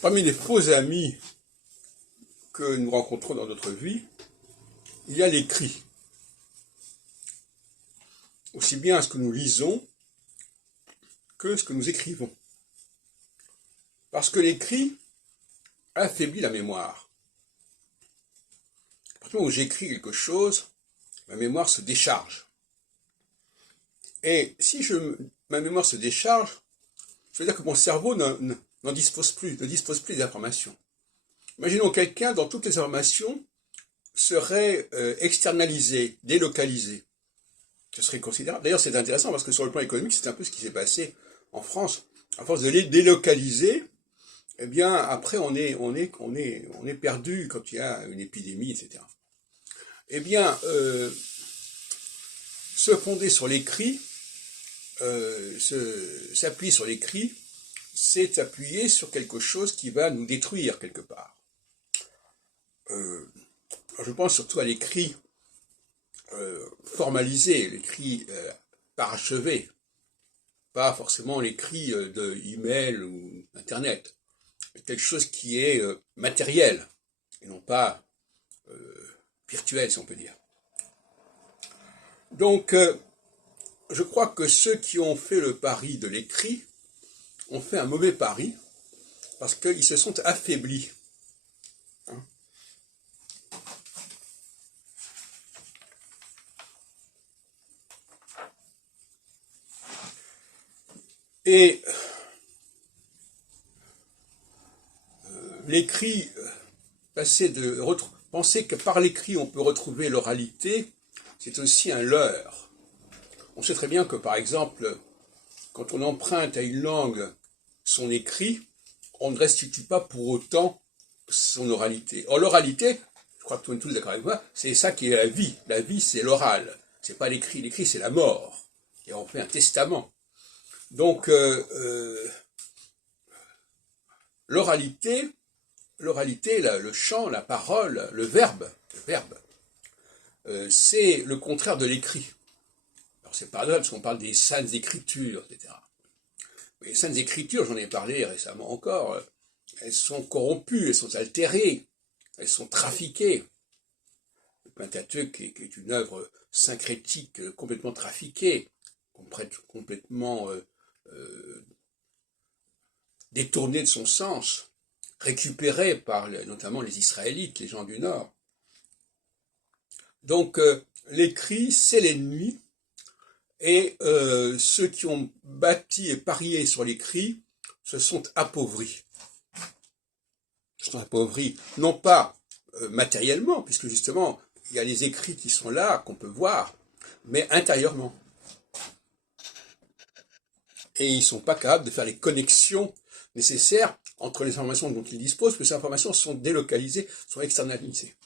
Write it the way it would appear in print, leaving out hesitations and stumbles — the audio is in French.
Parmi les faux amis que nous rencontrons dans notre vie, il y a l'écrit. Aussi bien ce que nous lisons que ce que nous écrivons. Parce que l'écrit affaiblit la mémoire. À partir du moment où j'écris quelque chose, ma mémoire se décharge. Et si ma mémoire se décharge, ça veut dire que mon cerveau n'en dispose plus, ne dispose plus des informations. Imaginons quelqu'un dont toutes les informations seraient externalisées, délocalisées. Ce serait considérable. D'ailleurs, c'est intéressant parce que sur le plan économique, c'est un peu ce qui s'est passé en France. À force de les délocaliser, eh bien, après, on est perdu quand il y a une épidémie, etc. Eh bien, se fonder sur l'écrit, s'appuyer sur l'écrit, c'est s'appuyer sur quelque chose qui va nous détruire quelque part. Je pense surtout à l'écrit formalisé, l'écrit parachevé, pas forcément l'écrit de email ou internet, mais quelque chose qui est matériel et non pas virtuel, si on peut dire. Donc, je crois que ceux qui ont fait le pari de l'écrit ont fait un mauvais pari parce qu'ils se sont affaiblis. Et l'écrit, penser que par l'écrit on peut retrouver l'oralité, c'est aussi un leurre. On sait très bien que, par exemple, quand on emprunte à une langue son écrit, on ne restitue pas pour autant son oralité. Or, l'oralité, je crois que vous êtes tous d'accord avec moi, c'est ça qui est la vie. La vie, c'est l'oral. C'est pas l'écrit. L'écrit, c'est la mort. Et on fait un testament. Donc, l'oralité, le chant, la parole, le verbe, c'est le contraire de l'écrit. Alors c'est paradoxal parce qu'on parle des saintes écritures, etc. Mais les saintes écritures, j'en ai parlé récemment encore, elles sont corrompues, elles sont altérées, elles sont trafiquées. Le Pentateuque est une œuvre syncrétique complètement trafiquée, complètement détournée de son sens, récupérée par notamment les Israélites, les gens du Nord. Donc l'écrit, c'est l'ennemi, et ceux qui ont bâti et parié sur l'écrit se sont appauvris. Se sont appauvris, non pas matériellement, puisque justement, il y a les écrits qui sont là, qu'on peut voir, mais intérieurement. Et ils ne sont pas capables de faire les connexions nécessaires entre les informations dont ils disposent, parce que ces informations sont délocalisées, sont externalisées.